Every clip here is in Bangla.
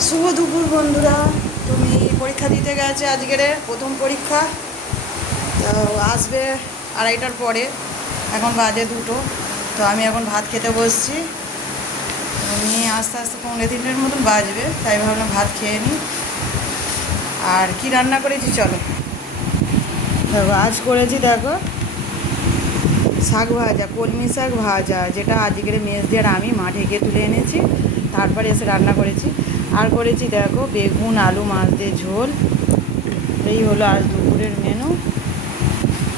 শুভ দুপুর বন্ধুরা। তুমি পরীক্ষা দিতে গেছে, আজকের প্রথম পরীক্ষা। তো আসবে 2:30টার পরে, এখন বাজে 2টো। তো আমি এখন ভাত খেতে বসছি। আমি আস্তে আস্তে 2:45-এর মতন বাজবে, তাই ভাবলাম ভাত খেয়ে নিই। আর কি রান্না করেছি চলো। দেখো আজ করেছি, দেখো শাক ভাজা, কলমি শাক ভাজা, যেটা আজকের মেজ দিয়ে আমি মাঠে গিয়ে তুলে এনেছি, তারপরে এসে রান্না করেছি। আর করেছি দেখো বেগুন আলু মাছ দিয়ে ঝোল। এই হলো আজ দুপুরের মেনু।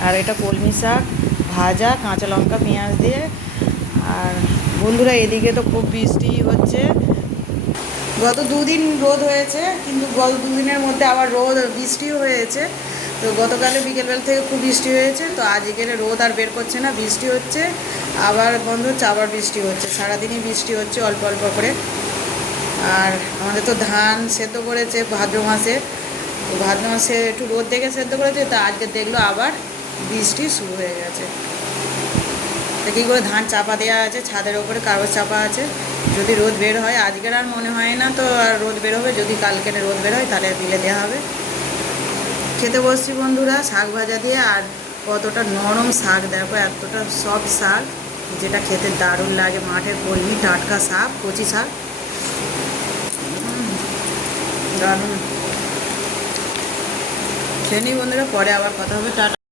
আর এটা কলমি শাক ভাজা, কাঁচা লঙ্কা পেঁয়াজ দিয়ে। আর বন্ধুরা এদিকে তো খুব বৃষ্টি হচ্ছে। গত 2 দিন রোদ হয়েছে, কিন্তু গত 2 দিনের মধ্যে আবার বৃষ্টিও হয়েছে। তো গতকালে বিকেলবেলা থেকে খুব বৃষ্টি হয়েছে, তো আজকের রোদ আর বের করছে না, বৃষ্টি হচ্ছে, আবার বন্ধ হচ্ছে, আবার বৃষ্টি হচ্ছে, সারাদিনই বৃষ্টি হচ্ছে অল্প অল্প করে। আর আমাদের তো ধান সেদ্ধ করেছে ভাদ্র মাসে, তো ভাদ্র মাসে একটু রোদ দেখে সেদ্ধ করেছে, তা আজকে দেখলো আবার বৃষ্টি শুরু হয়ে গেছে। তো কী করে ধান চাপা দেওয়া আছে, ছাদের ওপরে কাগজ চাপা আছে। যদি রোদ বের হয়, আজকের আর মনে হয় না তো আর রোদ বের হবে, যদি কালকের রোদ বের হয় তাহলে দিলে দেওয়া হবে। খেতে বসছি বন্ধুরা শাক ভাজা দিয়ে। আর কতটা নরম শাক দেখো, এতটা সফট শাক, যেটা খেতে দারুণ লাগে। মাঠের কলমি টাটকা শাক, কচি শাক, দারুণ। খেয়ে নিই বন্ধুরা, পরে আবার কথা হবে। টাটা।